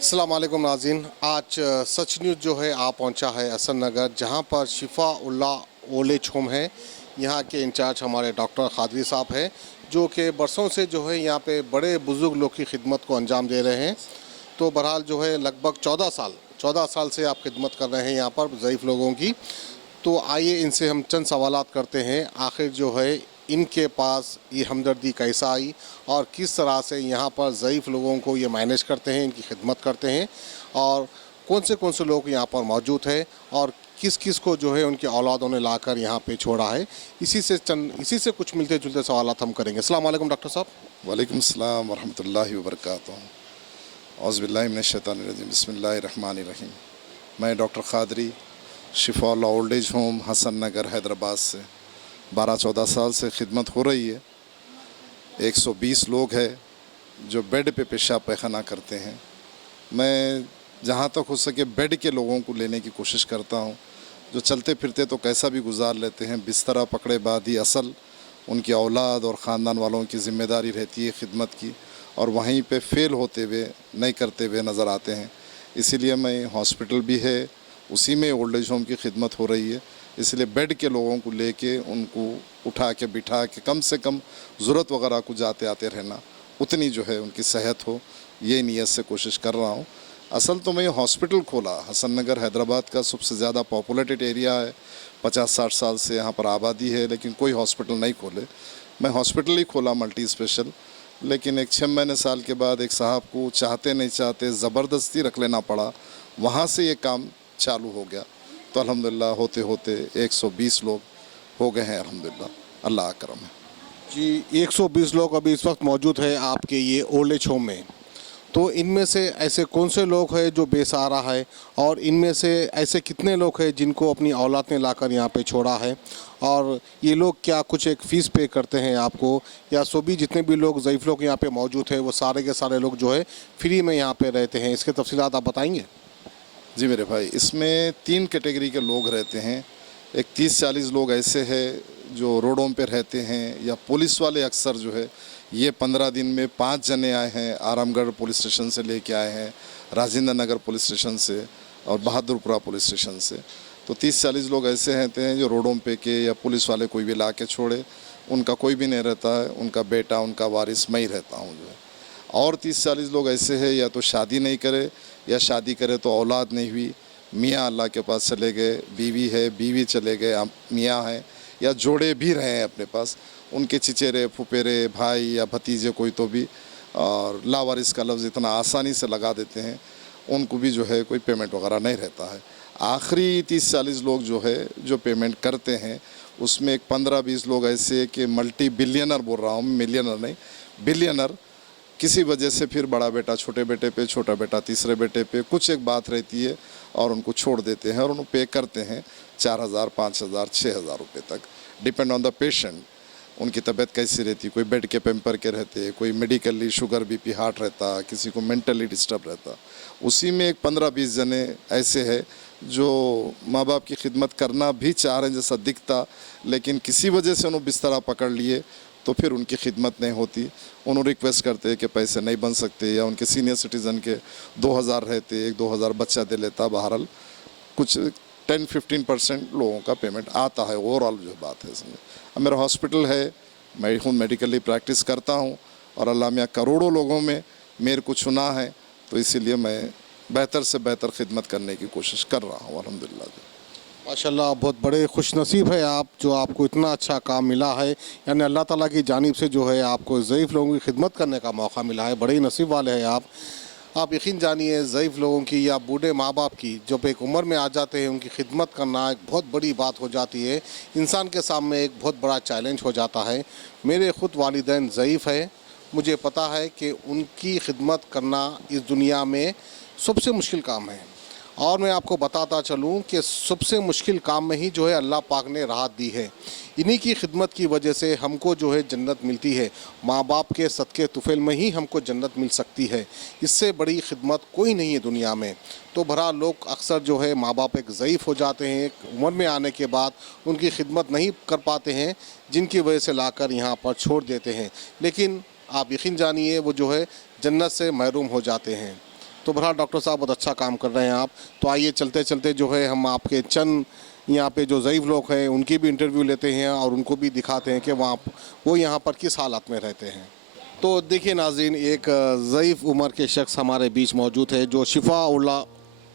अस्सलाम वालेकुम नाज़रीन। आज सच न्यूज़ जो है आ पहुंचा है असन नगर, जहां पर शिफा उल्ला ओल्ड एज होम है। यहां के इंचार्ज हमारे डॉक्टर खादरी साहब हैं, जो कि बरसों से जो है यहां पे बड़े बुज़ुर्ग लोग की खिदमत को अंजाम दे रहे हैं। तो बहरहाल जो है लगभग 14 साल से आप खिदमत कर रहे हैं यहाँ पर ज़ईफ़ लोगों की। तो आइए इनसे हम चंद सवालात करते हैं, आखिर जो है इनके पास ये हमदर्दी कैसा आई और किस तरह से यहाँ पर ज़ईफ़ लोगों को ये मैनेज करते हैं, इनकी खिदमत करते हैं, और कौन से लोग यहाँ पर मौजूद हैं और किस किस को जो है उनके औलादों ने लाकर यहाँ पे छोड़ा है। इसी से कुछ मिलते जुलते सवालात हम करेंगे। अस्सलाम वालेकुम डॉक्टर साहब। वालेकुम सलाम वरहमतुल्लाहि वबरकातुहू। औज़ुबिल्लाहि मिनश्शैतानिर्रजीम, बिस्मिल्लाहिर्रहमानिर्रहीम। मैं डॉक्टर खादरी शिफा old age home Hasan Nagar Hyderabad से 12-14 साल से खिदमत हो रही है। 120 लोग हैं जो बेड पे पेशाब पैखाना करते हैं। मैं जहाँ तक हो सके बेड के लोगों को लेने की कोशिश करता हूँ, जो चलते फिरते तो कैसा भी गुजार लेते हैं, बिस्तरा पकड़े बाद ही असल उनकी औलाद और ख़ानदान वालों की ज़िम्मेदारी रहती है खिदमत की, और वहीं पे फेल होते हुए नहीं करते हुए नज़र आते हैं। इसीलिए मैं हॉस्पिटल भी है, उसी में ओल्ड एज होम की खिदमत हो रही है। इसलिए बेड के लोगों को लेके उनको उठा के बिठा के कम से कम ज़रूरत वगैरह को जाते आते रहना, उतनी जो है उनकी सेहत हो, ये नीयत से कोशिश कर रहा हूँ। असल तो मैं हॉस्पिटल खोला, हसन नगर हैदराबाद का सबसे ज़्यादा पॉपुलेटेड एरिया है, 50-60 साल से यहाँ पर आबादी है, लेकिन कोई हॉस्पिटल नहीं खोले। मैं हॉस्पिटल ही खोला मल्टी स्पेशल, लेकिन एक 6 महीने साल के बाद एक साहब को चाहते नहीं चाहते ज़बरदस्ती रख लेना पड़ा, वहाँ से ये काम चालू हो गया। तो अल्हम्दुलिल्लाह होते होते 120 लोग हो गए हैं अल्हम्दुलिल्लाह, अल्लाह करम है। जी, 120 लोग अभी इस वक्त मौजूद है आपके ये ओल्ड एज होम में। तो इनमें से ऐसे कौन से लोग हैं जो बेसहारा है, और इनमें से ऐसे कितने लोग हैं जिनको अपनी औलाद ने लाकर यहाँ पे छोड़ा है, और ये लोग क्या कुछ एक फ़ीस पे करते हैं आपको, या सो भी जितने भी लोग ज़ईफ़ लोग यहाँ पे मौजूद हैं वो सारे के सारे लोग जो है फ्री में यहाँ पे रहते हैं? इसके तफसीलात आप बताएंगे? जी मेरे भाई, इसमें 3 कैटेगरी के लोग रहते हैं। एक 30-40 लोग ऐसे हैं जो रोडों पे रहते हैं, या पुलिस वाले अक्सर जो है ये 15 दिन में 5 जने आए हैं, आरामगढ़ पुलिस स्टेशन से लेके आए हैं, राजेंद्र नगर पुलिस स्टेशन से और बहादुरपुरा पुलिस स्टेशन से। तो 30-40 लोग ऐसे रहते हैं जो रोडों पे के या पुलिस वाले कोई भी ला के छोड़े, उनका कोई भी नहीं रहता है, उनका बेटा उनका वारिस मैं ही रहता हूँ जो है। और 30-40 लोग ऐसे हैं या तो शादी नहीं करे, या शादी करे तो औलाद नहीं हुई, मियाँ अल्लाह के पास चले गए, बीवी है बीवी चले गए, मियाँ हैं, या जोड़े भी रहे हैं अपने पास, उनके चिचेरे फुफेरे भाई या भतीजे कोई तो भी, और लावारिस का लफ्ज़ इतना आसानी से लगा देते हैं, उनको भी जो है कोई पेमेंट वगैरह नहीं रहता है। आखिरी 30-40 लोग जो है जो पेमेंट करते हैं, उसमें एक 15-20 लोग ऐसे कि मल्टी बिलियनर बोल रहा हूँ, मिलियनर नहीं, बिलियनर, किसी वजह से फिर बड़ा बेटा छोटे बेटे पे, छोटा बेटा तीसरे बेटे पे कुछ एक बात रहती है और उनको छोड़ देते हैं, और उनको पे करते हैं 4,000, 5,000, 6,000 रुपये तक, डिपेंड ऑन द पेशेंट, उनकी तबीयत कैसी रहती। कोई बेड के पेम्पर के रहते, कोई मेडिकली शुगर बीपी हार्ट रहता, किसी को मेंटली डिस्टर्ब रहता। उसी में एक 15-20 जने ऐसे हैं जो माँ बाप की खिदमत करना भी चाह रहे हैं जैसा दिखता, लेकिन किसी वजह से उन्होंने बिस्तरा पकड़ लिए तो फिर उनकी खिदमत नहीं होती। उन्होंने रिक्वेस्ट करते हैं कि पैसे नहीं बन सकते, या उनके सीनियर सिटीज़न के 2,000 रहते, 1-2,000 बच्चा दे लेता, बहरहाल कुछ 10-15% लोगों का पेमेंट आता है। ओवरऑल जो बात है इसमें, अब मेरा हॉस्पिटल है, मैं हूँ मेडिकली प्रैक्टिस करता हूँ, और अल्लाह मियाँ करोड़ों लोगों में मेरे को चुना है, तो इसीलिए मैं बेहतर से बेहतर खिदमत करने की कोशिश कर रहा हूँ अल्हम्दुलिल्लाह। माशाल्लाह, बहुत बड़े खुशनसीब है आप, जो आपको इतना अच्छा काम मिला है, यानी अल्लाह ताला की जानिब से जो है आपको ज़ईफ़ लोगों की खिदमत करने का मौका मिला है। बड़े ही नसीब वाले हैं आप। आप यकीन जानिए, ज़ईफ़ लोगों की या बूढ़े माँ बाप की जब एक उम्र में आ जाते हैं, उनकी खिदमत करना एक बहुत बड़ी बात हो जाती है, इंसान के सामने एक बहुत बड़ा चैलेंज हो जाता है। मेरे ख़ुद वालिदैन ज़ईफ़ है, मुझे पता है कि उनकी खिदमत करना इस दुनिया में सबसे मुश्किल काम है। और मैं आपको बताता चलूँ कि सबसे मुश्किल काम में ही जो है अल्लाह पाक ने राहत दी है। इन्हीं की खिदमत की वजह से हमको जो है जन्नत मिलती है। माँ बाप के सदक़े तुफ़ैल में ही हमको जन्नत मिल सकती है। इससे बड़ी खिदमत कोई नहीं है दुनिया में। तो भरा लोग अक्सर जो है माँ बाप एक ज़ईफ़ हो जाते हैं, एक उम्र में आने के बाद उनकी खिदमत नहीं कर पाते हैं, जिनकी वजह से लाकर यहाँ पर छोड़ देते हैं। लेकिन आप यकीन जानिए, वो जो है जन्नत से महरूम हो जाते हैं। तो तो बहरहाल डॉक्टर साहब बहुत अच्छा काम कर रहे हैं आप। तो आइए चलते चलते जो है हम आपके चंद यहाँ पे जो ज़ईफ़ लोग हैं उनकी भी इंटरव्यू लेते हैं और उनको भी दिखाते हैं कि वो यहाँ पर किस हालत में रहते हैं। तो देखिए नाज़रीन, एक ज़ईफ़ उम्र के शख्स हमारे बीच मौजूद है जो शिफा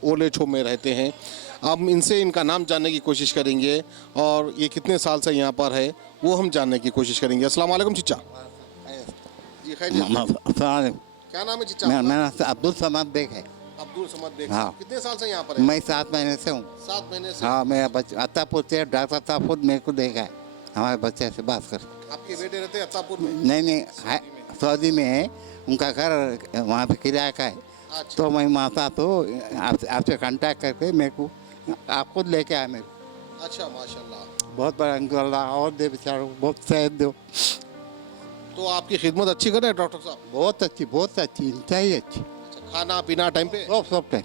ओलेछो में रहते हैं। हम इनसे इनका नाम जानने की कोशिश करेंगे और ये कितने साल से यहाँ पर है वो हम जानने की कोशिश करेंगे। अस्सलाम वालेकुम चिच्चा जी, अस्सलाम। क्या नाम है चिच्चा? मेरा नाम अब्दुल समद बेग है। अब्दुल समद बेग। हाँ। कितने साल से यहाँ पर है? मैं 7 महीने से हूँ। 7 महीने से। हाँ, मेरा बच्चा अत्तापुर से डॉक्टर साहब खुद मेरे को देखा है, हमारे बच्चे से बात कर। आपके बेटे रहते हैं अत्तापुर में? नहीं है, सऊदी में है, उनका घर वहाँ पे किराया का है। अच्छा। तो मैं माता तो आपसे कांटेक्ट करके मेरे को आप खुद लेके आए मेरे को। अच्छा, माशाल्लाह। बहुत बड़ा अंकल, अल्लाह और दे बेचारों को, बहुत सेहत दो। तो आपकी खिदमत अच्छी कर रहे हैं डॉक्टर साहब? बहुत अच्छी, इंतहाई अच्छी। अच्छा, खाना पीना टाइम पे? सब टाइम।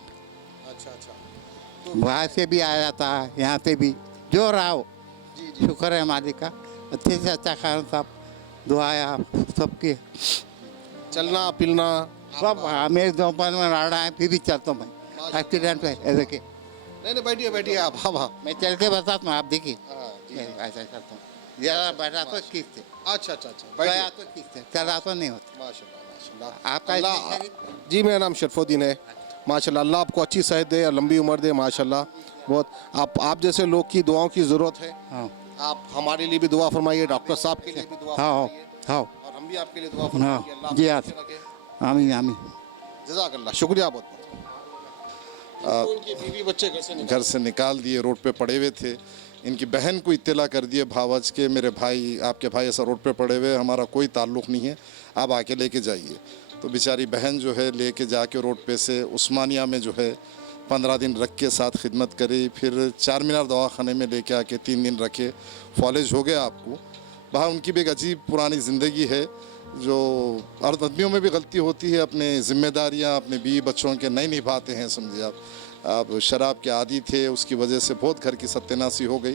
अच्छा अच्छा। वहाँ से भी आ जाता है, यहाँ से भी, जो रहा हो। जी जी। शुक्र है मालिक का, अच्छे से अच्छा खाना साहब, दुआएं आप सबकी। चलना फिरना सब मेरे दोपहर में राड़ा है, फिर भी चलता हूँ मैं। एक्सीडेंट है, ये देखिए। नहीं बैठिए बैठिए आप। हाँ हाँ। मैं चल के बताता हूँ, आप देखिए। जी, जी। ऐसा करता हूँ, ज़्यादा बैठा तो किससे, अच्छा अच्छा अच्छा, गया बैठिए। तो किससे, चला तो नहीं होता। माशाल्लाह माशाल्लाह। आपका अल्लाह इसमें जी, मेरा नाम शरफुद्दीन है। माशाल्लाह, अल्लाह आपको अच्छी सेहत दे और लंबी उम्र दे माशाल्लाह। बहुत आप जैसे लोग की दुआओं की ज़रूरत है। हाँ आप हमारे लिए भी दुआ फरमाइए, डॉक्टर साहब के लिए भी दुआ हाँ फरमाइए हाँ और हम भी आपके लिए दुआ हाँ फरमाएंगे। अल्लाह जी, आपको आप खुश रखे। आमीन आमीन। जज़ाकल्लाह, शुक्रिया बहुत बहुत। इनको उनके बीवी बच्चे घर से निकाल दिए, रोड पे पड़े हुए थे। इनकी बहन को इत्तला कर दिए भावज के, मेरे भाई, आपके भाई ऐसा रोड पे पड़े हुए, हमारा कोई ताल्लुक़ नहीं है, आप आके लेके जाइए। तो बेचारी बहन जो है लेके जाके रोड पे से उस्मानिया में जो है 15 दिन रख के साथ खिदमत करी, फिर चार मीनार दवाखाने में लेके आके 3 दिन रखे, फॉलेज हो गया आपको। वहाँ उनकी भी एक अजीब पुरानी ज़िंदगी है, जो आदमियों में भी गलती होती है, अपने ज़िम्मेदारियाँ अपने बीवी बच्चों के नहीं निभाते हैं, समझिए आप शराब के आदी थे, उसकी वजह से बहुत घर की सत्यानाशी हो गई।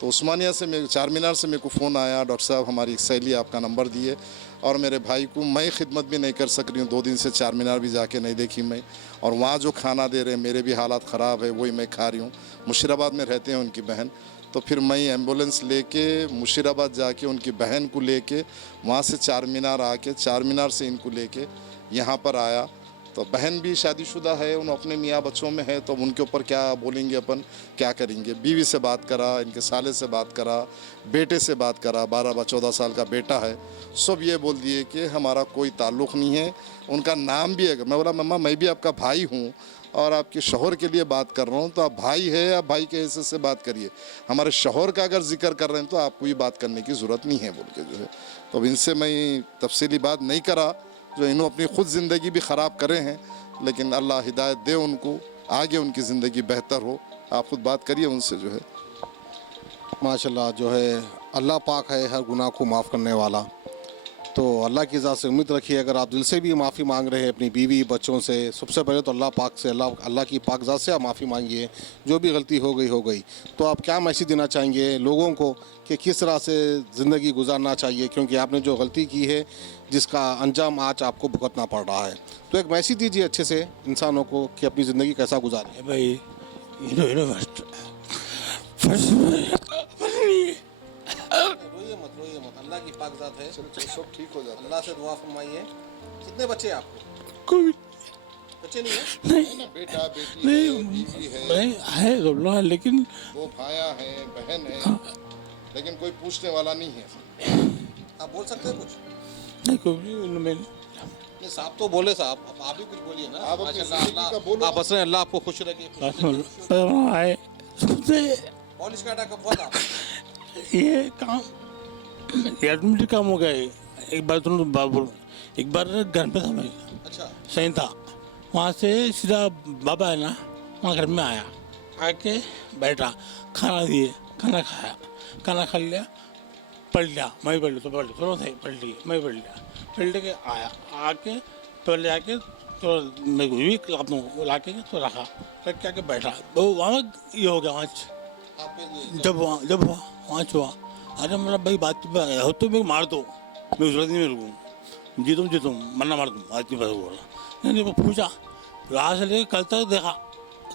तो उस्मानिया से मेरे चार मीनार से मेरे को फ़ोन आया, डॉक्टर साहब हमारी एक सहेली आपका नंबर दिए और मेरे भाई को मैं खिदमत भी नहीं कर सक रही हूँ, 2 दिन से चार मीनार भी जाके नहीं देखी मैं, और वहाँ जो खाना दे रहे हैं मेरे भी हालात ख़राब है, वही मैं खा रही हूँ। मुशीराबाद में रहते हैं उनकी बहन, तो फिर मैं एम्बुलेंस लेके मुशीराबाद जाके उनकी बहन को लेके वहाँ से चार मीनार आके, चार मीनार से इनको लेके यहाँ पर आया। तो बहन भी शादीशुदा है, उन अपने मियाँ बच्चों में है, तो उनके ऊपर क्या बोलेंगे अपन, क्या करेंगे। बीवी से बात करा, इनके साले से बात करा, बेटे से बात करा, 12-14 साल का बेटा है, सब ये बोल दिए कि हमारा कोई ताल्लुक़ नहीं है। उनका नाम भी है, मैं बोला मम्मा मैं भी आपका भाई हूँ और आपके शौहर के लिए बात कर रहा हूँ, तो आप भाई है, आप भाई के हिस्से से बात करिए, हमारे शौहर का अगर जिक्र कर रहे हैं तो आपको ये बात करने की ज़रूरत नहीं है बोल के जो है। तो अब इनसे मैं तफसीली बात नहीं करा, जो इन्होंने अपनी ख़ुद ज़िंदगी भी ख़राब करे हैं, लेकिन अल्लाह हिदायत दे उनको, आगे उनकी ज़िंदगी बेहतर हो। आप खुद बात करिए उनसे जो है। माशाल्लाह, जो है अल्लाह पाक है हर गुनाह को माफ़ करने वाला। तो अल्लाह की ज़ात से उम्मीद रखिए, अगर आप दिल से भी माफ़ी मांग रहे हैं अपनी बीवी बच्चों से, सबसे पहले तो अल्लाह पाक से, अल्लाह की पाक ज़ात से आप माफ़ी मांगिए, जो भी गलती हो गई। तो आप क्या मैसेज देना चाहेंगे लोगों को कि किस तरह से ज़िंदगी गुजारना चाहिए, क्योंकि आपने जो गलती की है जिसका अंजाम आज आपको भुगतना पड़ रहा है। तो एक मैसेज दीजिए अच्छे से इंसानों को कि अपनी ज़िंदगी कैसा गुजारें। भाई रोइए मत, अल्लाह की पाक ज़ात है, सब ठीक हो जाता अल्लाह से दुआ फरमाइए। कितने बच्चे हैं आपको? कोई बच्चे नहीं है? नहीं बेटा बेटी नहीं है, बीवी है, नहीं है गबला है, लेकिन 2 भाया हैं, बहन है, लेकिन कोई पूछने वाला नहीं है। आप बोल सकते हैं कुछ? नहीं कोई मैं नहीं, साहब तो बोले साहब, अब आप भी कुछ बोलिए ना। आप अपनी माशाल्लाह, ज़िंदगी का बोलो। आप हंस रहे हैं, अल्लाह आपको खुश रखे। आए सबसे पॉलिश काटा कब हुआ था? ये काम एडमिट काम हो गया है। एक बार तुम बोलो, एक बार घर पे था मैं, अच्छा सही था, वहाँ से सीधा बाबा है ना, वहाँ घर में आया, आके बैठा, खाना दिए, खाना खाया, खाना खा लिया, पढ़ लिया, मैं भी पढ़ लिया, तो पढ़ लिया, थोड़ा सा ही पढ़ लिया, मैं भी पढ़ लिया, पढ़ के आया, आके पहले आके तो मैं भी अपनों ला के तो रखा, रख के आके बैठा, वो वहाँ ये हो गया, वहाँ जब वहाँ हुआ, अरे मतलब भाई बात हो तो मेरे मार दो, मैं जरूरत नहीं मेरे को, जीतूँ मरना मार दूँ, आदमी बस बोला। नहीं वो पूछा रात से लेकर कल तक देखा,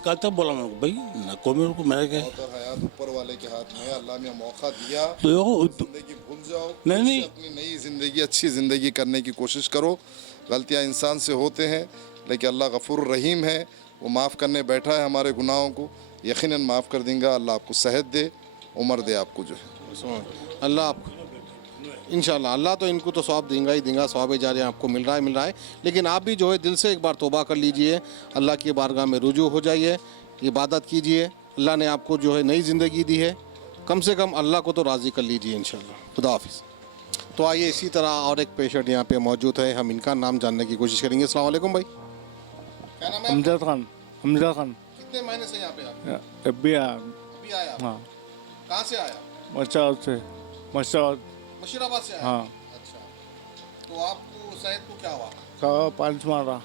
कल तक बोला मेरे को भाई ना कोई मेरे को मेरे के मौत और हयात ऊपर वाले के हाथ में है। अल्लाह ने मौका दिया, तो जिंदगी भूल जाओ, नहीं, फिर से नहीं। अपनी नई जिंदगी, अच्छी जिंदगी करने की कोशिश करो। गलतियां इंसान से होते हैं, लेकिन अल्लाह गफूर रहीम है, वो माफ़ करने बैठा है हमारे गुनाहों को, यकीनन माफ़ कर देगा। अल्लाह आपको सेहत दे, उम्र दे आपको जो है। अल्लाह आपको इंशाल्लाह, अल्लाह तो इनको तो सवाब देंगे ही देंगे, सवाब जारे आपको मिल रहा है। लेकिन आप भी जो है दिल से एक बार तौबा कर लीजिए, अल्लाह की बारगाह में रुजू हो जाइए, इबादत कीजिए। अल्लाह ने आपको जो है नई ज़िंदगी दी है, कम से कम अल्लाह को तो राज़ी कर लीजिए इंशाल्लाह। खुदा हाफिज़। तो आइए इसी तरह और एक पेशेंट यहाँ पे मौजूद है, हम इनका नाम जानने की कोशिश करेंगे। अस्सलाम वालेकुम भाई, क्या नाम है? हमजा खान। हमजा खान कितने महीने से यहाँ पे आप? अभी आया। अभी आया आप? हाँ, कहाँ से आया? मचाओ से। मचाओ। मुशीराबाद से आया? हाँ। अच्छा, तो आपको शायद को क्या हुआ? कहा पालिश मारा।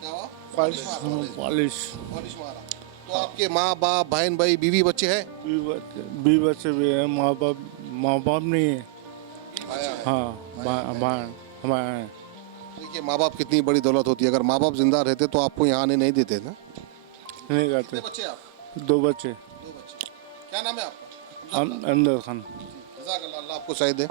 क्या हुआ? पालिश। पॉलिश मारा। तो आपके माँ बाप, बहन भाई, बीवी बच्चे हैं? बीवी बच्चे भी है, माँ बाप नहीं है। हाँ, हमारे हैं। देखिए माँ बाप कितनी बड़ी दौलत होती है, अगर माँ बाप जिंदा रहते तो आपको यहाँ आने नहीं देते ना। नहीं कितने करते। बच्चे आप? 2 बच्चे। 2 बच्चे। क्या नाम है आपका? अमजद खान। जज़ाकल्लाह, अल्लाह आपको सही दे।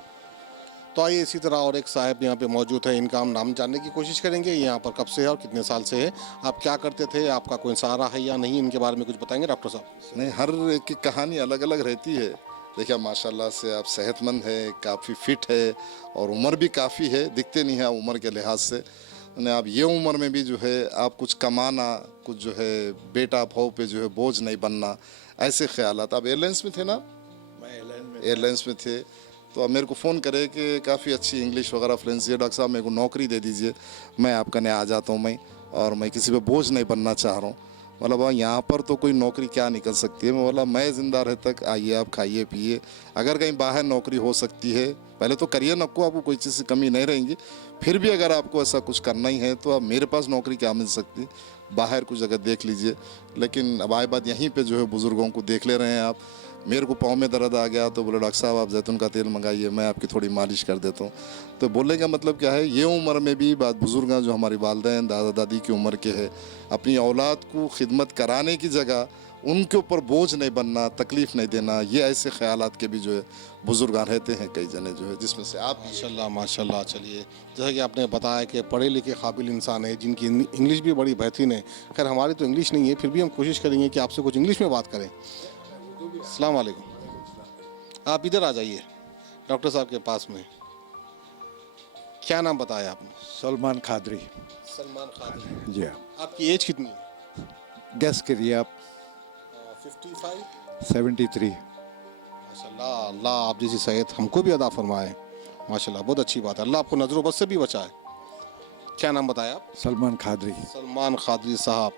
तो आइए इसी तरह और एक साहब यहाँ पे मौजूद है, इनका हम नाम जानने की कोशिश करेंगे। ये यहाँ पर कब से है और कितने साल से है, आप क्या करते थे, आपका कोई सहारा है या नहीं, इनके बारे में कुछ बताएंगे डॉक्टर साहब? नहीं, हर एक की कहानी अलग अलग रहती है। देखिए माशाल्लाह से आप सेहतमंद है, काफ़ी फिट है और उम्र भी काफ़ी है, दिखते नहीं है उम्र के लिहाज से। यानी आप ये उम्र में भी जो है आप कुछ कमाना, कुछ जो है बेटा भाव पे जो है बोझ नहीं बनना, ऐसे ख्यालात। आप एयरलाइंस में थे ना? एयरलाइंस में थे, तो आप मेरे को फ़ोन करे कि काफ़ी अच्छी इंग्लिश वगैरह फ्लुएंसी है, डॉक्टर साहब मेरे को नौकरी दे दीजिए, मैं आपका नया आ जाता हूँ मैं, और मैं किसी पे बोझ नहीं बनना चाह रहा हूँ। बोला भाई यहाँ पर तो कोई नौकरी क्या निकल सकती है। मैं बोला मैं ज़िंदा रह तक आइए, आप खाइए पिए, अगर कहीं बाहर नौकरी हो सकती है पहले तो करिए, नको आपको कोई चीज़ की कमी नहीं रहेंगी। फिर भी अगर आपको ऐसा कुछ करना ही है तो आप मेरे पास नौकरी क्या मिल सकती, बाहर कुछ जगह देख लीजिए। लेकिन अब आए बात यहीं पे जो है बुज़ुर्गों को देख ले रहे हैं आप। मेरे को पाँव में दर्द आ गया तो बोले डॉक्टर साहब आप जैतून का तेल मंगाइए, मैं आपकी थोड़ी मालिश कर देता हूँ। तो बोलने का मतलब क्या है, ये उम्र में भी बात बुज़ुर्ग जो हमारी वालिदैन दादा दादी की उम्र के है, अपनी औलाद को खिदमत कराने की जगह उनके ऊपर बोझ नहीं बनना, तकलीफ़ नहीं देना, ये ऐसे ख्यालात के भी जो है बुज़ुर्ग रहते हैं कई जने जो है, जिसमें से आप माशाल्लाह माशाल्लाह। चलिए जैसा कि आपने बताया कि पढ़े लिखे काबिल इंसान है, जिनकी इंग्लिश भी बड़ी बेहतरीन है। खैर हमारी तो इंग्लिश नहीं है, फिर भी हम कोशिश करेंगे कि आपसे कुछ इंग्लिश में बात करें। अस्सलाम वालेकुम, आप इधर आ जाइए डॉक्टर साहब के पास में। क्या नाम बताया आपने? सलमान खादरी। सलमान खान। जी हाँ। आपकी एज कितनी है? गैस करिए आप। 55। 73। माशाल्लाह, अल्लाह आप जैसी सेहत हमको भी अदा फरमाए। माशाल्लाह, बहुत अच्छी बात है, अल्लाह आपको नजर बद से भी बचाए। क्या नाम बताया आप? सलमान खादरी। सलमान खादरी साहब,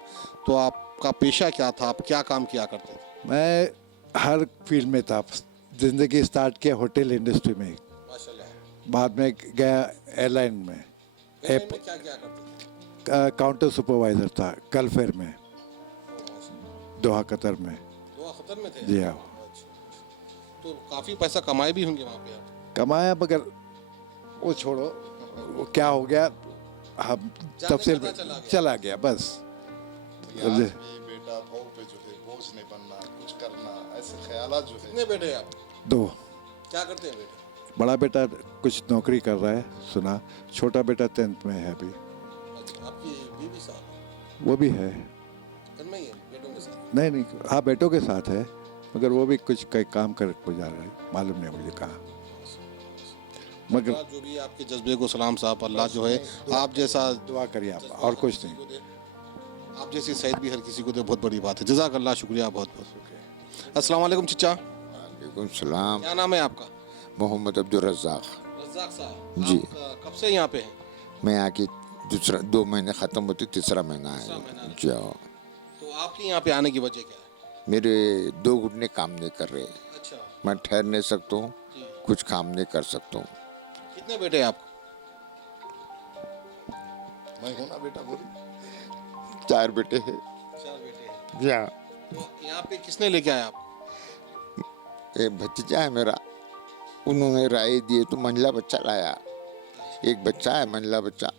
तो आपका पेशा क्या था, आप क्या काम किया करते थे? मैं हर फील्ड में था। ज़िंदगी स्टार्ट किया होटल इंडस्ट्री में, माशाल्लाह। बाद में गया एयरलाइन में, क्या क्या करते थे? काउंटर सुपरवाइज़र था गल्फ एयर में, दोहा कतर में। दोहा खतर में थे? जी हाँ। तो काफ़ी पैसा कमाए भी होंगे वहाँ पे आप? कमाया, मगर वो छोड़ो, वो क्या हो गया, हम तफसील में चला गया बस। आज भी बेटा भाव पे जो है बोझ नहीं बनना, कुछ करना, ऐसे ख्यालात जो है। कितने बेटे हैं आप? 2। क्या करते हैं बेटे? बड़ा बेटा कुछ नौकरी कर रहा है सुना, छोटा बेटा 10th में है अभी। अच्छा, आपकी बीवी साहब वो भी है। घर में ही है बेटों के साथ? नहीं, हाँ बेटों के साथ है, मगर वो भी कुछ कई काम कर गुजार रहा है, मालूम नहीं मुझे कहाँ। मगर जो भी आपके जज्बे को सलाम साहब, अल्लाह जो है आप जैसा दुआ करिए आप, और कुछ नहीं। आप जैसी सेहत भी हर किसी को दे, बहुत बड़ी बात है। जज़ाकल्लाह, शुक्रिया, बहुत बहुत शुक्रिया। अस्सलाम वालेकुम चिच्चा, वालेकुम सलाम। क्या नाम है आपका? मोहम्मद अब्दुल रज़्ज़ाक। रज़्ज़ाक साहब जी। आप कब से यहाँ पे हैं? मैं यहाँ की 2 महीने ख़त्म होते 3रा महीना है। जी हाँ। तो आपके यहाँ पे आने की वजह क्या है? मेरे 2 घुटने काम नहीं कर रहे, अच्छा, मैं ठहर नहीं सकता हूँ, कुछ काम नहीं कर सकता हूँ। कितने बेटे हैं आपको? मैं हूँ ना बेटा, बोली 4 बेटे हैं। 4 बेटे हैं। जी हाँ। तो यहाँ पे किसने लेके आया आप? एक भतीजा है मेरा, उन्होंने राय दिए तो मंझला बच्चा लाया। एक बच्चा है मंझला बच्चा,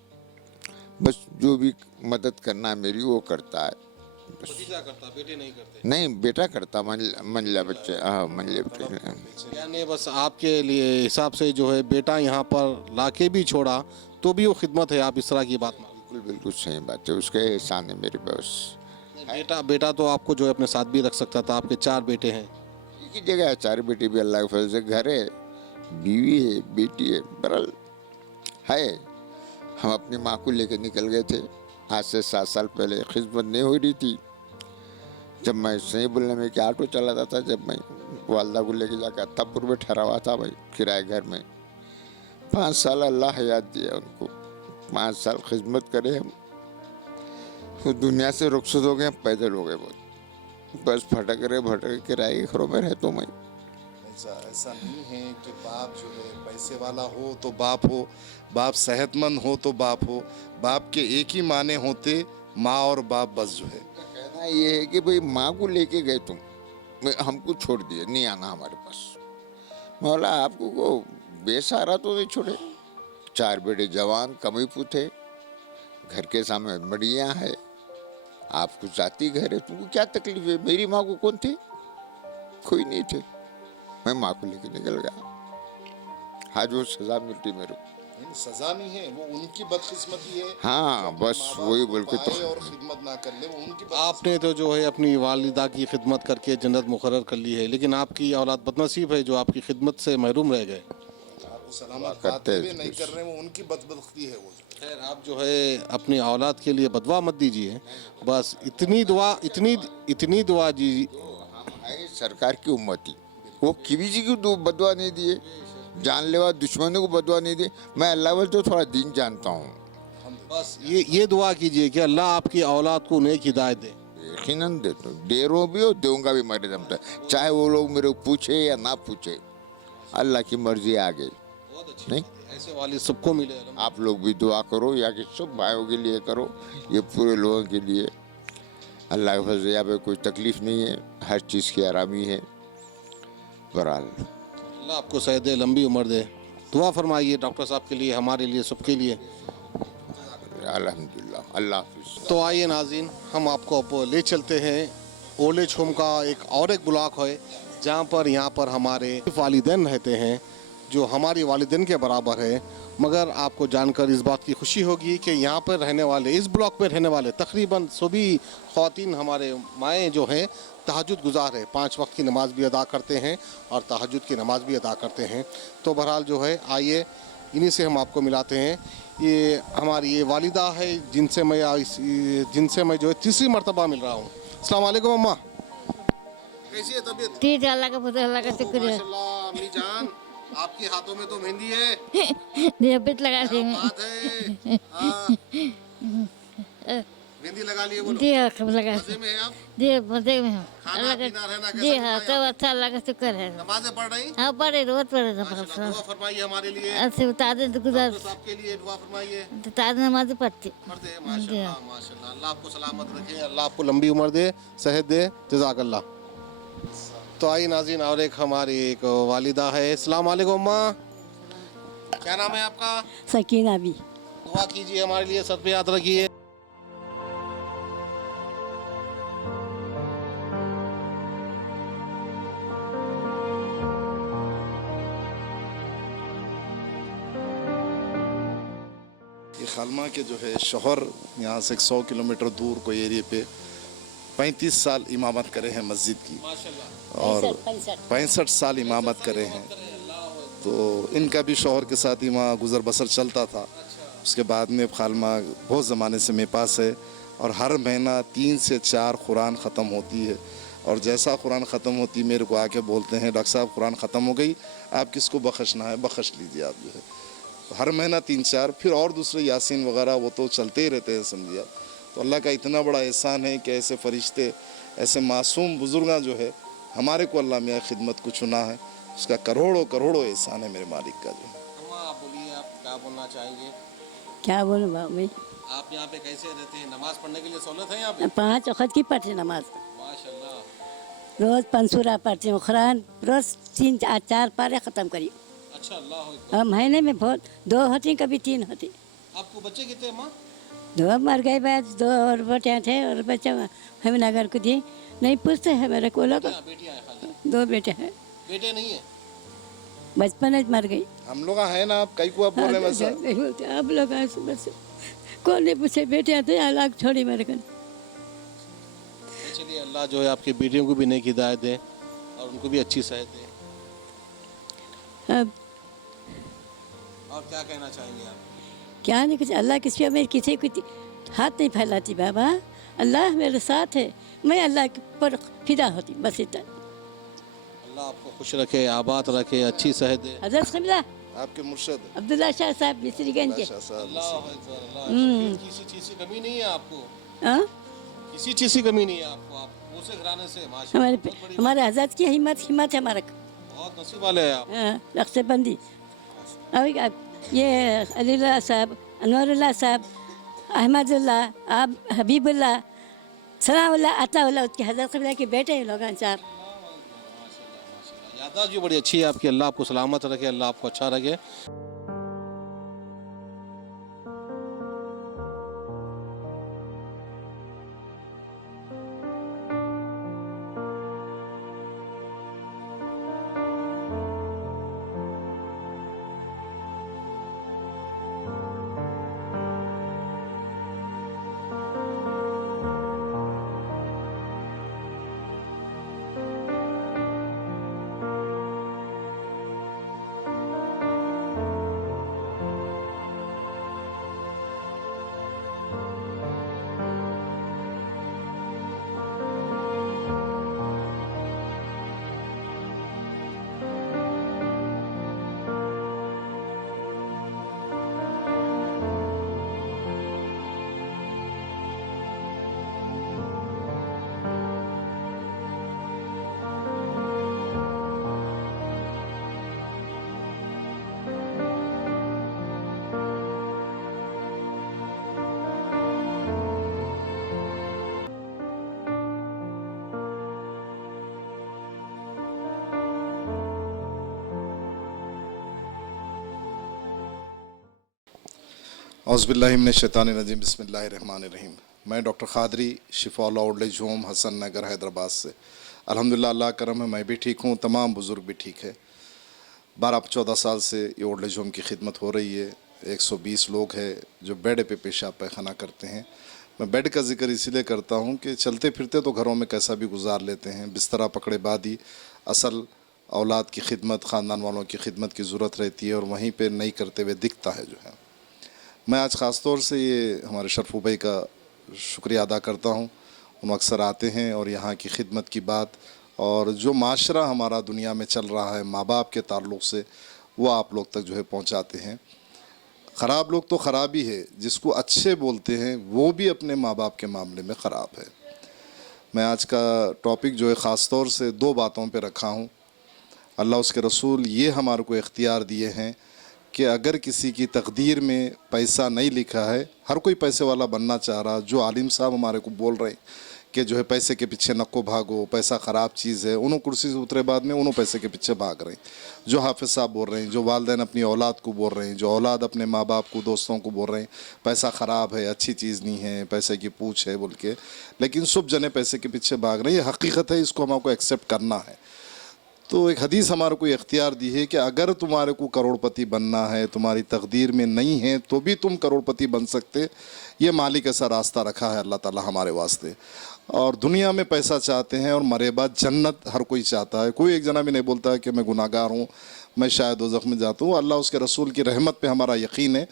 बस जो भी मदद करना है मेरी वो करता है। बस भतीजा करता, बेटे नहीं करते। नहीं, बेटा करता, मंझला बच्चे, हाँ मंझले बच्चे। यानी बस आपके लिए हिसाब से जो है बेटा यहाँ पर लाके भी छोड़ा तो भी वो खिदमत है, आप इस तरह की बात मान बिल्कुल बिल्कुल सही बात है, उसके एहसान है मेरे पास। बेटा तो आपको जो है अपने साथ भी रख सकता था, आपके 4 बेटे हैं। एक ही जगह है, 4 बेटे भी अल्लाह के फजल से, घर है, बीवी है, बेटी है, बरल है। हम अपनी माँ को लेकर निकल गए थे आज से 7 साल पहले, खिदमत नहीं हो रही थी। जब मैं सही बोलने में कि ऑटो चलाता था, जब मैं वालदा को लेके जाकर अत्तापुर में ठहरा हुआ था भाई किराए घर में, 5 साल अल्लाह हयात दिया उनको, 5 साल खिदमत करे हम। तो दुनिया से रुखसत हो गए, पैदल हो गए बहुत, बस भटक किराए के घरों में रहता हूँ मैं। ऐसा नहीं है कि बाप जो है पैसे वाला हो तो बाप हो, बाप सेहतमंद हो तो बाप हो, बाप के एक ही माने होते, माँ और बाप बस जो है। कहना ये है कि भाई माँ को लेके गए तुम, हमको छोड़ दिए, नहीं आना हमारे पास। मौला आपको को बेसहारा तो नहीं छोड़े, 4 बेटे जवान कमी पूथे, घर के सामने मड़ियाँ है, आपको जाती घर है, तुमको क्या तकलीफ है? मेरी माँ को कौन थे? कोई नहीं थे, मैं माँ को लेके निकल गया। आज वो सजा मिलती मेरे को। सजा नहीं है, वो उनकी बदकिस्मती है। हाँ बस वही बोल के तो और खिदमत ना कर ले, वो उनकी आपने तो जो है अपनी वालिदा की खिदमत करके जन्नत मुकर्रर कर ली है, लेकिन आपकी औलाद बदनसीब है जो आपकी खिदमत से महरूम रह गए। आपको सलामत करते बातें नहीं कर रहे, वो उनकी बदबख्ती है वो। खैर आप जो है अपनी औलाद के लिए बदवा मत दीजिए, बस इतनी दुआ जी। है सरकार की उम्मती, वो किसी को बदवा नहीं दिए, जानलेवा दुश्मनों को बदवा नहीं दिए। मैं अल्लाह वाले तो थोड़ा दिन जानता हूँ, बस ये दुआ कीजिए कि अल्लाह आपकी औलाद को नेक हिदायत दे। यकीनन देता हूँ, दे रहा भी हो, दूंगा भी मेरे दम तक, चाहे वो लोग मेरे को पूछे या ना पूछे, अल्लाह की मर्जी आ गई। नहीं, ऐसे वालिद सबको मिले। आप लोग भी दुआ करो, या कि सब भाइयों के लिए करो, ये पूरे लोगों के लिए। अल्लाह के फजल यहाँ पे कोई तकलीफ नहीं है, हर चीज़ की आरामी है। बहरहाल अल्लाह आपको सेहत दे, लंबी उम्र दे। दुआ फरमाइए डॉक्टर साहब के लिए, हमारे लिए, सबके लिए। अल्हम्दुलिल्लाह, अल्लाह हाफिज़। तो आइए नाज़रीन, हम आपको अब ले चलते हैं ओल्ड एज होम का एक ब्लॉक है, जहाँ पर यहाँ पर हमारे वालिदैन रहते हैं जो हमारी वालिदैन के बराबर है। मगर आपको जानकर इस बात की खुशी होगी कि यहाँ पर रहने वाले, इस ब्लॉक में रहने वाले तकरीबन सभी ख़वातीन हमारे माएँ जो हैं तहज्जुद गुज़ार है, 5 वक्त की नमाज़ भी अदा करते हैं और तहज्जुद की नमाज़ भी अदा करते हैं। तो बहरहाल जो है आइए इन्हीं से हम आपको मिलाते हैं। ये हमारी ये वालिदा है जिनसे मैं जो है तीसरी मरतबा मिल रहा हूँ। अस्सलाम वालेकुम अम्मा, कैसी है तबीयत? ठीक है, अल्लाह का फजल, अल्लाह का शुक्र है। माशाल्लाह अम्मी जान, आपके हाथों में तो मेहंदी है, नियत लगा दी क्या बात है। हाँ। मेहंदी लगा लिए बोलो। जी हाँ, सब लगा मजे में हैं आप? जी मजे में हूँ। खाना अल्लाह पीना रहना का कैसा जी चल रहा हाँ, है सब आपका? अच्छा, अल्लाह का शुक्र है। नमाजें पढ़ रही? हाँ पढ़े, रोज पढ़े माशाल्लाह, दुआ फरमाइए हमारे लिए। अच्छे बता दें तो गुजार डॉक्टर साहब के लिए दुआ फरमाइए। ताज नमाज पढ़ती। पढ़ते हैं माशाल्लाह माशाल्लाह। अल्लाह आपको सलामत रखे, अल्लाह आपको लंबी उम्र दे, सेहत दे, जज़ाकल्लाह। तो आइए नाज़रीन, और एक हमारी एक वालिदा है। अस्सलाम वालेकुम अम्मा, क्या नाम है आपका? सकीना भी। दुआ कीजिए हमारे लिए, सर पे याद रखिए। ये खालमा के जो है शोहर यहाँ से 100 किलोमीटर दूर कोई एरिया पे 35 साल इमामत करे हैं मस्जिद की, और 65 साल इमामत करे हैं। तो इनका भी शोहर के साथ ही वहाँ गुज़र बसर चलता था। उसके बाद में खालमा बहुत ज़माने से मेरे पास है, और हर महीना 3 से 4 कुरान ख़त्म होती है। और जैसा कुरान ख़त्म होती मेरे को आके बोलते हैं, डॉक्टर साहब कुरान ख़त्म हो गई, आप किसको बख्शना है बख्श लीजिए आप जो है। हर महीना 3-4, फिर और दूसरे यासीन वगैरह वो तो चलते ही रहते हैं, समझिए। तो अल्लाह का इतना बड़ा एहसान है कि ऐसे फरिश्ते, ऐसे मासूम बुजुर्ग जो है हमारे को अल्लाह मियाँ खिदमत को चुना है, उसका करोड़ों करोड़ों एहसान है मेरे मालिक का जो। अम्मा आप बोलिए, आप क्या बोलना चाहेंगे? क्या बोलूँ भाई, आप यहाँ पे कैसे रहते हैं? नमाज पढ़ने के लिए सहूलत है यहाँ पे? 5 वक्त की पढ़ती नमाज, माशाल्लाह। रोज 5 सूरा पढ़ती हूँ, कुरान रोज 3-4 पारे ख़त्म करी। अच्छा, अल्लाह। और महीने में बहुत 2 होती, कभी 3 होती। आपको बच्चे कितने अम्मा? दो मर गए, बाद 2 और बेटे थे और बच्चा हम नगर को दिए। नहीं पूछते हैं मेरे को लोग। बेटियां हैं खाली? 2 बेटे हैं, बेटे नहीं है? बचपन में मर गई। हम लोग है ना, आप कई को आप बोल रहे हैं वैसा। नहीं बोलते आप लोग ऐसे बस कौन नहीं पूछे, बेटियां थे अलग छोड़ी मेरे को। चलिए अल्लाह जो है आपकी बेटियों को भी नेक हिदायत दे और उनको भी अच्छी सेहत दे। अब और क्या कहना चाहेंगे आप? क्या नहीं कुछ, अल्लाह किसी में किसी को हाथ नहीं फैलाती बाबा, अल्लाह मेरे साथ है, मैं अल्लाह पर फिदा होती, बस इतना। अल्लाह आपको खुश रखे, आबाद रखे, अच्छी सेहत दे। हजरत क़िबला आपके मुर्शद अब्दुल्ला शाह साहब मिस्रीगंज के। अल्लाह अकबर, अल्लाह। किसी चीज़ की कमी नहीं है आपको, हाँ? किसी चीज़ की कमी नहीं है आपको। आप दूसरे घराने से माशाअल्लाह, हमारे बहुत बड़ी हमारे हजरत की हिम्मत हिम्मत है हमारा। बहुत नसीब वाले हैं आप। हाँ, रक्षाबंदी अब ये अलील्लाह साहब, अनवरुल्लाह साहब, अहमदुल्लाह, आप हबीबुल्लाह, सलामुल्लाह, अताउल्लाह, उसके हजरत क़िबला के बेटे हैं लोग 4। यादाश्त भी बड़ी अच्छी है आपकी। अल्लाह आपको सलामत रखे, अल्लाह आपको अच्छा रखे। औज़ुबिल्लाहिमिनश्शैतानिर्रजीम, बिस्मिल्लाहिर्रहमानिर्रहीम। मैं doctor Khadri, Shifaullah old age home, Hasan Nagar, Hyderabad से। अल्हम्दुलिल्लाह अल्लाह करम है, मैं भी ठीक हूँ, तमाम बुज़ुर्ग भी ठीक है। 12-14 साल से ये ओल्ड एज होम की खिदमत हो रही है। 120 लोग हैं जो बेड पे पेशाब पैखाना करते हैं। मैं बेड का जिक्र इसीलिए करता हूँ कि चलते फिरते तो घरों में कैसा भी गुजार लेते हैं, बिस्तरा पकड़े बाद ही असल औलाद की खिदमत, ख़ानदान वालों की खिदमत की ज़रूरत रहती है और वहीं पर नहीं करते हुए दिखता है जो है। मैं आज ख़ास तौर से ये हमारे शरफू भाई का शुक्रिया अदा करता हूँ। उन अक्सर आते हैं और यहाँ की खिदमत की बात और जो माशरा हमारा दुनिया में चल रहा है माँ बाप के ताल्लुक़ से, वो आप लोग तक जो है पहुँचाते हैं। ख़राब लोग तो ख़राब ही है, जिसको अच्छे बोलते हैं वो भी अपने माँ बाप के मामले में ख़राब है। मैं आज का टॉपिक जो है ख़ास तौर से 2 बातों पे रखा हूँ। अल्लाह उसके रसूल ये हमारे को इख्तियार दिए हैं कि अगर किसी की तकदीर में पैसा नहीं लिखा है, हर कोई पैसे वाला बनना चाह रहा, जो आलिम साहब हमारे को बोल रहे हैं कि जो है पैसे के पीछे नको भागो, पैसा ख़राब चीज़ है, उन्होंने कुर्सी से उतरे बाद में उन्होंने पैसे के पीछे भाग रहे हैं। जो हाफिज़ साहब बोल रहे हैं, जो वालिदैन अपनी औलाद को बोल रहे हैं, जो औलाद अपने माँ बाप को, दोस्तों को बोल रहे हैं पैसा ख़राब है, अच्छी चीज़ नहीं है, पैसे की पूछ है बोल के, लेकिन सब जने पैसे के पीछे भाग रहे हैं। ये हकीकत है, इसको हमको एक्सेप्ट करना है। तो एक हदीस हमारे को इख्तियार दी है कि अगर तुम्हारे को करोड़पति बनना है, तुम्हारी तकदीर में नहीं है तो भी तुम करोड़पति बन सकते। ये मालिक ऐसा रास्ता रखा है अल्लाह ताला हमारे वास्ते। और दुनिया में पैसा चाहते हैं और मरे बाद जन्नत हर कोई चाहता है। कोई एक जना भी नहीं बोलता है कि मैं गुनाहगार हूँ, मैं शायद दोज़ख में जाता हूँ। अल्लाह उसके रसूल की रहमत पे हमारा यकीन है,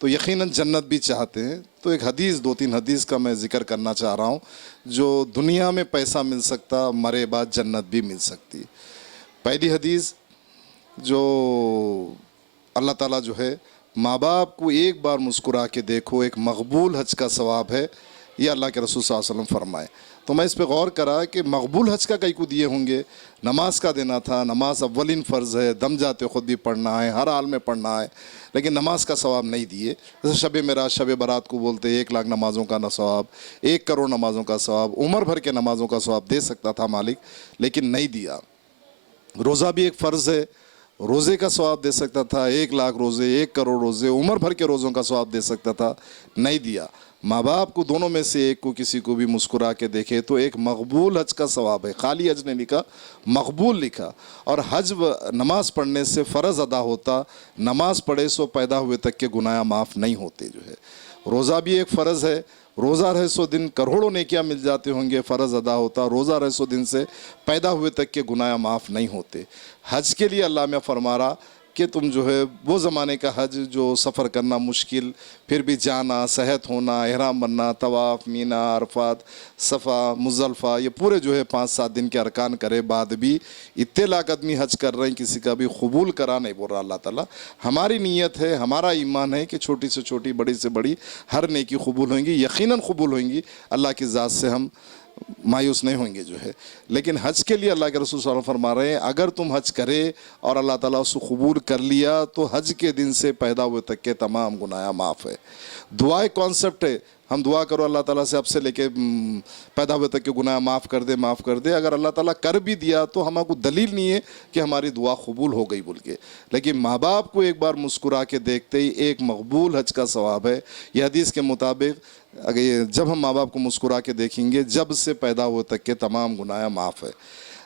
तो यकीनन जन्नत भी चाहते हैं। तो एक हदीस, 2-3 हदीस का मैं ज़िक्र करना चाह रहा हूँ। जो दुनिया में पैसा मिल सकता, मरे बाद जन्नत भी मिल सकती। पहली हदीस, जो अल्लाह ताला जो है माँ बाप को एक बार मुस्कुरा के देखो, एक मकबूल हज का सवाब है, ये अल्लाह के रसूल सल्लल्लाहु अलैहि वसल्लम फरमाए। तो मैं इस पे गौर करा कि मकबूल हज का कई को दिए होंगे, नमाज का देना था। नमाज अव्वलिन फ़र्ज़ है, दम जाते ख़ुद भी पढ़ना है, हर हाल में पढ़ना है, लेकिन नमाज का सवाब नहीं दिए। जैसे शब मेराज, शब बारात को बोलते 1 लाख नमाज़ों का सवाब, 1 करोड़ नमाज़ों का सवाब, उम्र भर के नमाज़ों का सवाब दे सकता था मालिक, लेकिन नहीं दिया। रोज़ा भी एक फ़र्ज़ है, रोज़े का सवाब दे सकता था, 1 लाख रोज़े, 1 करोड़ रोज़े, उम्र भर के रोज़ों का सवाब दे सकता था, नहीं दिया। माँ बाप को दोनों में से एक को किसी को भी मुस्कुरा के देखे तो एक मकबूल हज का सवाब है। खाली हज ने लिखा, मकबूल लिखा। और हज नमाज पढ़ने से फ़र्ज़ अदा होता, नमाज पढ़े सो पैदा हुए तक के गुनाह माफ़ नहीं होते जो है। रोज़ा भी एक फ़र्ज़ है, रोज़ा रहे सो दिन करोड़ों नेकियां मिल जाते होंगे, फ़र्ज़ अदा होता। रोज़ा रहे सो दिन से पैदा हुए तक के गुनाह माफ़ नहीं होते। हज के लिए अल्लाह में फरमा रहा कि तुम जो है वो ज़माने का हज जो सफ़र करना मुश्किल, फिर भी जाना, सेहत होना, एहराम बनना, तवाफ़, मीना, अरफात, सफ़ा, मुज़ल्फ़ा, ये पूरे जो है 5-7 दिन के अरकान करे बाद भी इतने लाख आदमी हज कर रहे हैं, किसी का भी कबूल करा नहीं बोल रहा अल्लाह ताला। हमारी नीयत है, हमारा ईमान है कि छोटी से छोटी, बड़ी से बड़ी हर नेकी कबूल होंगी, यकीनन कबूल होंगी। अल्लाह की ज़ात से हम मायूस नहीं होंगे जो है। लेकिन हज के लिए अल्लाह के रसूल सल्लल्लाहु अलैहि वसल्लम फरमा रहे हैं, अगर तुम हज करे और अल्लाह ताला उसको कबूल कर लिया तो हज के दिन से पैदा हुए तक के तमाम गुनाह माफ़ है। दुआ एक कॉन्सेप्ट है, हम दुआ करो अल्लाह ताला से अब से लेके पैदा हुए तक के गुनाह माफ़ कर दे, माफ़ कर दे। अगर अल्लाह ताला कर भी दिया तो हमको दलील नहीं है कि हमारी दुआ कबूल हो गई बोल के। लेकिन माँ बाप को एक बार मुस्कुरा के देखते ही एक मकबूल हज का सवाब है। यह हदीस के मुताबिक अगर ये जब हम माँ बाप को मुस्कुरा के देखेंगे, जब से पैदा हुए तक के तमाम गुनाह माफ़ है।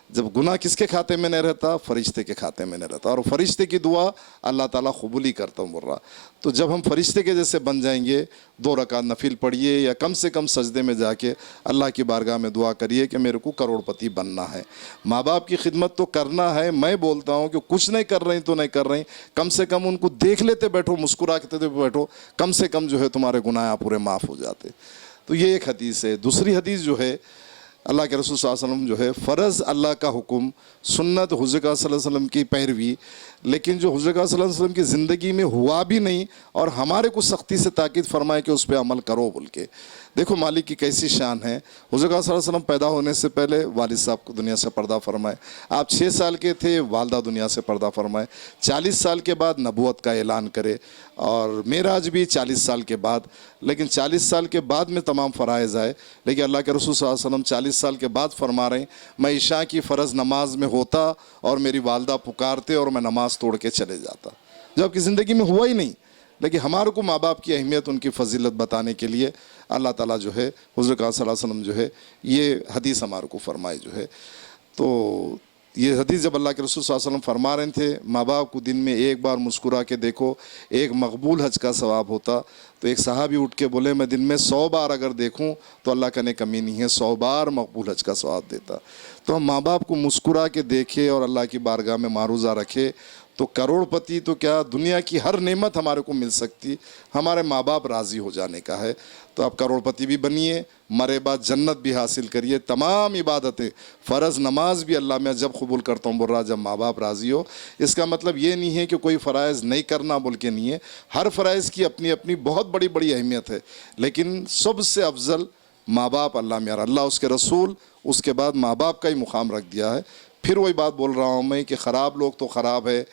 जब गुनाह किसके खाते में नहीं रहता? फरिश्ते के खाते में नहीं रहता। और फरिश्ते की दुआ अल्लाह ताला कबूल ही करता हूँ बोल रहा। तो जब हम फरिश्ते के जैसे बन जाएंगे, 2 रकात नफिल पढ़िए या कम से कम सजदे में जाके अल्लाह की बारगाह में दुआ करिए कि मेरे को करोड़पति बनना है। माँ बाप की खिदमत तो करना है। मैं बोलता हूँ कि कुछ नहीं कर रही तो नहीं कर रही, कम से कम उनको देख लेते बैठो, मुस्कुरा के बैठो, कम से कम जो है तुम्हारे गुनाह पूरे माफ़ हो जाते। तो ये एक हदीस है। दूसरी हदीस जो है, अल्लाह के रसूल सल्लल्लाहु अलैहि वसल्लम जो है, फ़र्ज़ अल्लाह का हुक्म, सुन्नत हुज़ूर का सल्लल्लाहु अलैहि वसल्लम की पैरवी, लेकिन जो हुज़ूर का सल्लल्लाहु अलैहि वसल्लम की ज़िंदगी में हुआ भी नहीं और हमारे को सख्ती से ताकीद फरमाए कि उस पर अमल करो बोल के। देखो मालिक की कैसी शान है। हुज़ूर का सल्लल्लाहु अलैहि वसल्लम पैदा होने से पहले वालिद साहब को दुनिया से पर्दा फरमाए। आप 6 साल के थे, वालदा दुनिया से पर्दा फरमाए। 40 साल के बाद नबूवत का ऐलान करे और मेराज भी 40 साल के बाद। लेकिन 40 साल के बाद में तमाम फ़राइज़ आए। लेकिन अल्लाह के रसूल सल्लल्लाहु अलैहि वसल्लम 40 साल के बाद फरमा रहे हैं, मैं इशा की फ़र्ज़ नमाज में होता और मेरी वालदा पुकारते और मैं नमाज तोड़ के चले जाता। जबकि ज़िंदगी में हुआ ही नहीं। लेकिन हमारे को माँ बाप की अहमियत, उनकी फ़जीलत बताने के लिए अल्लाह ताला जो है, हुज़ूर का सल्लल्लाहु अलैहि वसल्लम जो है, ये हदीस हमारे को फरमाए जो है। तो ये हदीस जब अल्लाह के रसूल सल्लल्लाहु अलैहि वसल्लम फरमा रहे थे, माँ बाप को दिन में एक बार मुस्कुरा के देखो, एक मकबूल हज का सवाब होता। तो एक सहाबी उठ के बोले, मैं दिन में 100 बार अगर देखूं तो अल्लाह कहने कमी नहीं है, 100 बार मकबूल हज का सवाब देता। तो हम माँ बाप को मुस्कुरा के देखे और अल्लाह की बारगाह में मारूज़ा रखे तो करोड़पति तो क्या, दुनिया की हर नेमत हमारे को मिल सकती, हमारे माँ बाप राज़ी हो जाने का है। तो आप करोड़पति भी बनिए, मरे बाद जन्नत भी हासिल करिए। तमाम इबादतें, फ़र्ज़ नमाज भी अल्लाह मैं जब कबूल करता हूँ बोल रहा, जब माँ बाप राज़ी हो। इसका मतलब ये नहीं है कि कोई फ़राइज़ नहीं करना बोल के नहीं है। हर फ़राइज़ की अपनी अपनी बहुत बड़ी बड़ी अहमियत है। लेकिन सबसे अफजल माँ बाप, अल्लाह मेरा, अल्लाह उसके रसूल, उसके बाद माँ बाप का ही मुकाम रख दिया है। फिर वही बात बोल रहा हूँ मैं कि ख़राब लोग तो ख़राब है,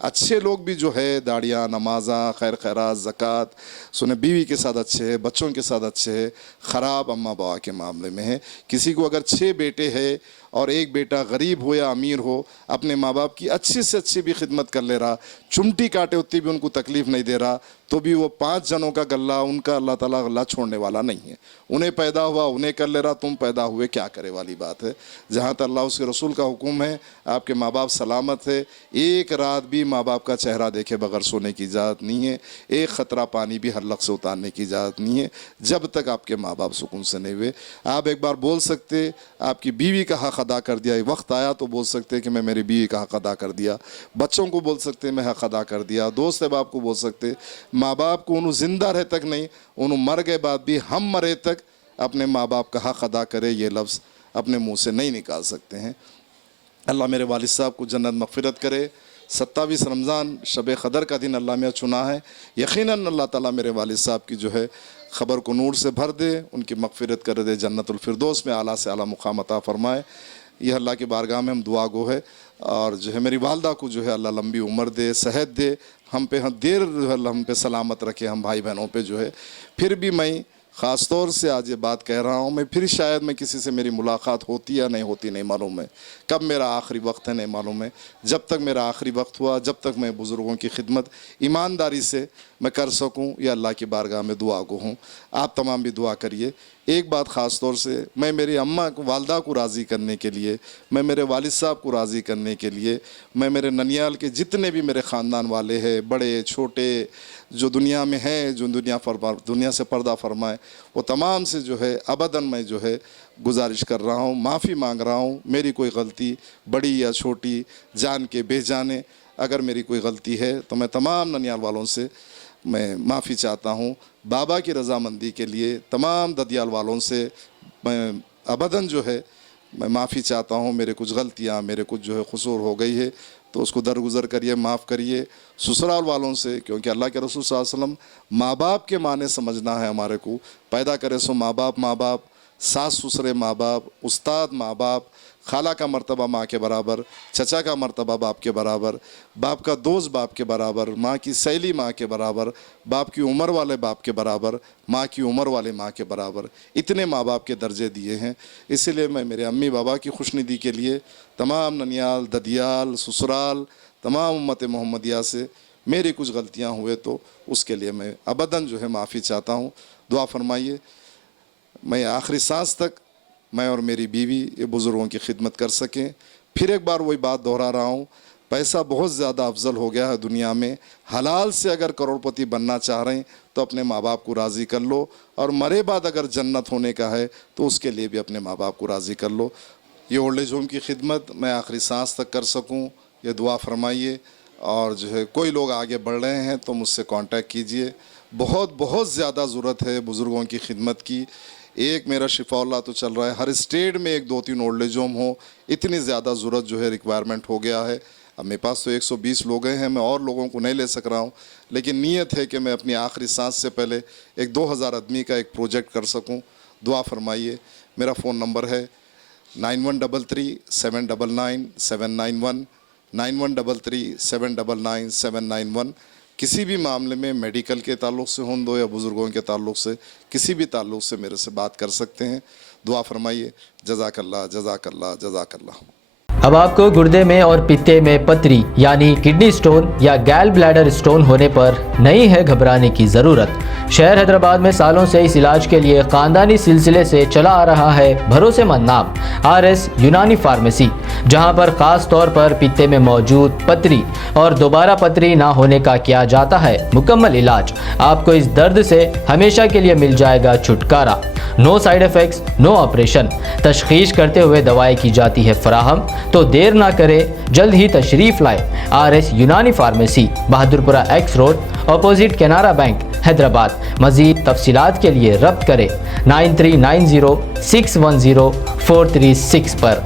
अच्छे लोग भी जो है दाढ़ियाँ, नमाज़ा, खैर खैरात, ज़कात, सुने बीवी के साथ अच्छे है, बच्चों के साथ अच्छे है। ख़राब अम्मा बाबा के मामले में है। किसी को अगर 6 बेटे है और एक बेटा गरीब हो या अमीर हो, अपने माँ बाप की अच्छी से अच्छी भी खिदमत कर ले रहा, चुमटी काटे उतनी भी उनको तकलीफ़ नहीं दे रहा, तो भी वो 5 जनों का गल्ला उनका अल्लाह ताला गल्ला छोड़ने वाला नहीं है। उन्हें पैदा हुआ उन्हें कर ले रहा, तुम पैदा हुए क्या करे वाली बात है। जहाँ तक अल्लाह उसके रसूल का हुक्म है, आपके माँ बाप सलामत है, एक रात भी माँ बाप का चेहरा देखे बगैर सोने की इजाज़त नहीं है। एक ख़तरा पानी भी हलक से उतारने की इजाज़त नहीं है जब तक आपके माँ बाप सुकून से नहीं हुए। आप एक बार बोल सकते आपकी बीवी का हक़ अदा कर दिया, वक्त आया तो बोल सकते कि मैं मेरी बीवी का हक़ अदा कर दिया। बच्चों को बोल सकते मैं हक़ अदा कर दिया। दोस्त अहबाब को बोल सकते। माँ बाप को उन्होंने ज़िंदा रहे तक नहीं, उन्होंने मर गए बाद भी हम मरे तक अपने माँ बाप का हक़ अदा करे, ये लफ्ज़ अपने मुँह से नहीं निकाल सकते हैं। अल्लाह मेरे वालिद साहब को जन्नत मग़फ़िरत करे। 27 रमज़ान शब क़दर का दिन अल्लाह में चुना है। यकीनन अल्लाह ताला मेरे वालिद साहब की जो है ख़बर को नूर से भर दे, उनकी मग़फ़िरत कर दे, जन्नतुल फ़िरदौस में आला से आला मुक़ाम अता फ़रमाए। यह अल्लाह की बारगाह में हम दुआ गो है। और जो है मेरी वालदा को जो है अल्लाह लंबी उम्र दे, सेहत दे, हम पे हम देर हम पे सलामत रखे, हम भाई बहनों पे जो है। फिर भी मैं ख़ास तौर से आज ये बात कह रहा हूँ मैं, फिर शायद मैं किसी से मेरी मुलाकात होती या नहीं होती नहीं मालूम है, कब मेरा आखिरी वक्त है नहीं मालूम है। जब तक मेरा आखिरी वक्त हुआ, जब तक मैं बुज़ुर्गों की खिदमत ईमानदारी से मैं कर सकूं, या अल्लाह की बारगाह में दुआ को हूँ। आप तमाम भी दुआ करिए। एक बात ख़ास तौर से मैं मेरी अम्मा को, वालदा को राज़ी करने के लिए, मैं मेरे वालिद साहब को राज़ी करने के लिए, मैं मेरे ननियाल के जितने भी मेरे ख़ानदान वाले हैं, बड़े छोटे, जो दुनिया में हैं, जो दुनिया से पर्दा फरमाए, वो तमाम से जो है अबदन मैं जो है गुजारिश कर रहा हूँ, माफ़ी मांग रहा हूँ। मेरी कोई गलती बड़ी या छोटी, जान के बेजाने अगर मेरी कोई गलती है तो मैं तमाम ननियाल वालों से मैं माफ़ी चाहता हूँ। बाबा की रज़ामंदी के लिए तमाम ददियाल वालों से मैं अबदन जो है मैं माफ़ी चाहता हूँ। मेरे कुछ गलतियाँ, मेरे कुछ जो है कसूर हो गई है तो उसको दरगुज़र करिए, माफ़ करिए। ससुराल वालों से, क्योंकि अल्लाह के रसूल सल्लल्लाहु अलैहि वसल्लम माँ बाप के माने समझना है हमारे को। पैदा करे सो माँ बाप, सास ससुरे माँ बाप, उस्ताद माँ बाप, खाला का मर्तबा माँ के बराबर, चचा का मर्तबा बाप के बराबर, बाप का दोस्त बाप के बराबर, माँ की सहेली माँ के बराबर, बाप की उम्र वाले बाप के बराबर, माँ की उम्र वाले माँ के बराबर, इतने माँ बाप के दर्जे दिए हैं। इसीलिए मैं मेरे अम्मी बाबा की खुशनुदी के लिए तमाम ननियाल, ददियाल, ससुराल, तमाम उम्मत मोहम्मदिया से मेरी कुछ गलतियाँ हुए तो उसके लिए मैं अबदन जो है माफ़ी चाहता हूँ। दुआ फरमाइए मैं आखिरी सांस तक मैं और मेरी बीवी ये बुज़ुर्गों की खिदमत कर सकें। फिर एक बार वही बात दोहरा रहा हूँ, पैसा बहुत ज़्यादा अफजल हो गया है दुनिया में। हलाल से अगर करोड़पति बनना चाह रहे हैं तो अपने माँ बाप को राज़ी कर लो, और मरे बाद अगर जन्नत होने का है तो उसके लिए भी अपने माँ बाप को राज़ी कर लो। ये ओल्ड एज होम की खिदमत मैं आखिरी सांस तक कर सकूँ, ये दुआ फरमाइए। और जो है कोई लोग आगे बढ़ रहे हैं तो मुझसे कांटेक्ट कीजिए। बहुत ज़्यादा ज़रूरत है बुज़ुर्गों की खिदमत की। एक मेरा शिफाउल्लाह तो चल रहा है, हर स्टेट में 1-2-3 ओल्ड एज होम हो, इतनी ज़्यादा ज़रूरत जो है रिक्वायरमेंट हो गया है। अब मेरे पास तो 120 लोग हैं, मैं और लोगों को नहीं ले सक रहा हूँ, लेकिन नीयत है कि मैं अपनी आखिरी सांस से पहले एक 2000 आदमी का एक प्रोजेक्ट कर सकूँ। दुआ फरमाइए। मेरा फ़ोन नंबर है 9133-799-791, 9133-799-791। किसी भी मामले में मेडिकल के ताल्लुक़ से हों दो या बुज़ुर्गों के ताल्लुक़ से, किसी भी ताल्लुक़ से मेरे से बात कर सकते हैं। दुआ फरमाइए। जज़ाकल्लाह, जज़ाकल्लाह, जज़ाकल्लाह। अब आपको गुर्दे में और पित्ते में पथरी यानी किडनी स्टोन या गैल ब्लैडर स्टोन होने पर नहीं है घबराने की ज़रूरत। शहर हैदराबाद में सालों से इस इलाज के लिए ख़ानदानी सिलसिले से चला आ रहा है भरोसेमंद नाम RS यूनानी फार्मेसी, जहां पर ख़ास तौर पर पित्ते में मौजूद पथरी और दोबारा पथरी ना होने का किया जाता है मुकम्मल इलाज। आपको इस दर्द से हमेशा के लिए मिल जाएगा छुटकारा। No side effects, no operation. तशख़ीस करते हुए दवाएं की जाती है फराहम, तो देर ना करें, जल्द ही तशरीफ़ लाएं। RS यूनानी pharmacy, Bahadurpura X road, opposite Canara bank, Hyderabad. मज़ीद तफसीलात के लिए रब्त करें 9390610436 पर।